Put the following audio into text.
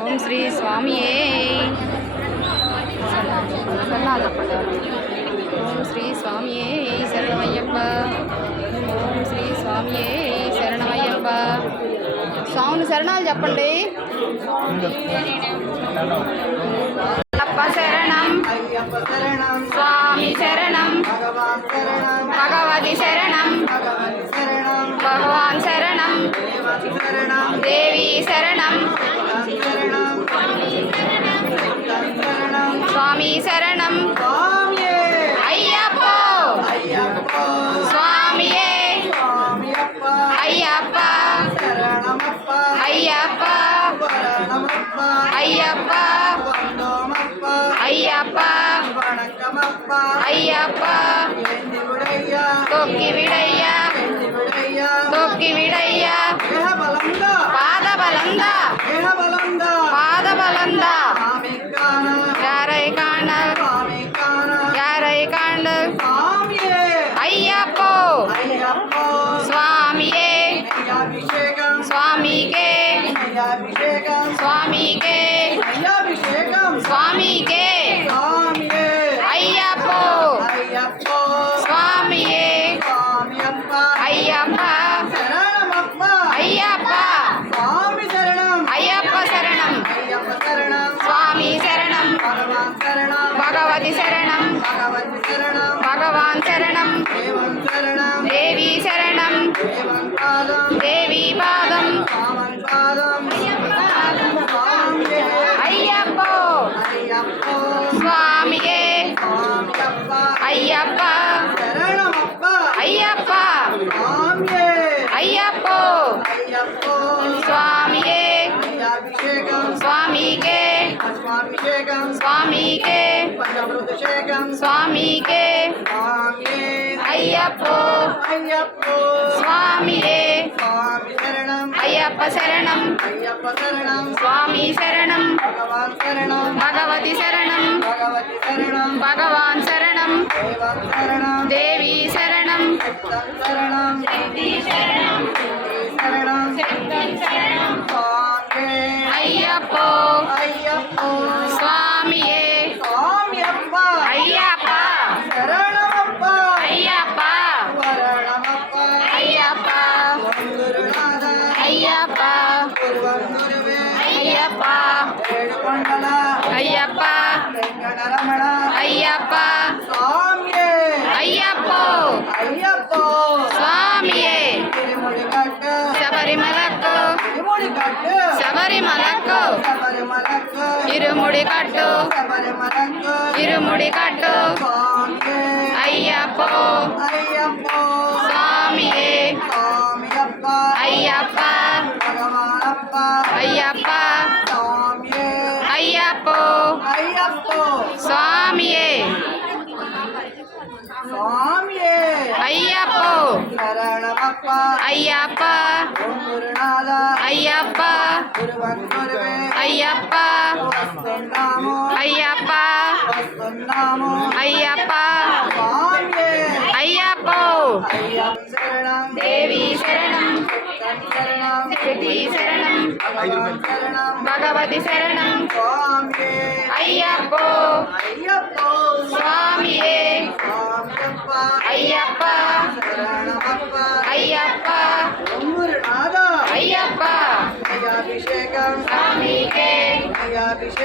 ఓం శ్రీ స్వామియే ఓం శ్రీ స్వామియే శరణమయ్యప్ప. ఓం శ్రీ స్వామియే శరణమయ్యప్ప. స్వామిని శరణాలు చెప్పండి. అయ్యప్ప శరణం, స్వామి శరణం, భగవతి శరణం, భగవాన్ శరణం, దేవి శరణం, స్వామి శరణం. అయ్యప్ప స్వామియే అయ్యప్ప అయ్యప్ప అయ్యప్ప అయ్యప్ప అయ్యప్ప తొక్కి విడయ్యా తొక్కి విడయ్యా పాదబలందా పాదబలందా యారై కాండ యారై కాండ అయ్యప్ప స్వామియే స్వామికే స్వామికే స్వామికే అయ్యప్ప స్వామియే అయ్యప్ప అయ్యప్ప అయ్యప్ప శరణం స్వామి శరణం భగవతి శరణం భగవాన్ శరణం దేవి శరణం దేవి పాదం అయ్యప్ప స్వామియే అయ్యప్ప అయ్యప్ప అయ్యప్ప స్వామియే స్వామికే స్వామికే స్వామికే అయ్యప్ప స్వామియే అయ్యప్ప శరణం స్వామి శరణం భగవతి శరణం భగవాన్ శరణం దేవి శరణం అయ్యప్ప స్వామియే అయ్యప్ప అయ్యప్ప అయ్యప్ప అయ్యప్ప అయ్యప్ప అయ్యప్ప అయ్యప్ప అయ్యప్ప స్వామియే శబరిమలకు శబరిమలకు ఇరుముడి కట్టు ఇరుముడి కట్టు అయ్యప్ప స్వామియే అయ్యప్ప అయ్యప్ప అయ్యప్ప స్వామియే అయ్యప్ప అయ్యప్ప అయ్యప్ప అయ్యప్ప అయ్యప్ప అయ్యప్ప అయ్యప్ప దేవి శరణం దేవి శరణం భగవతి శరణం అయ్యప్ప స్వామియే ஐயப்பா சரணமப்பா ஐயப்பா குருநாதா ஐயப்பா அபிஷேகம் சாமிக்கே அபிஷேகம்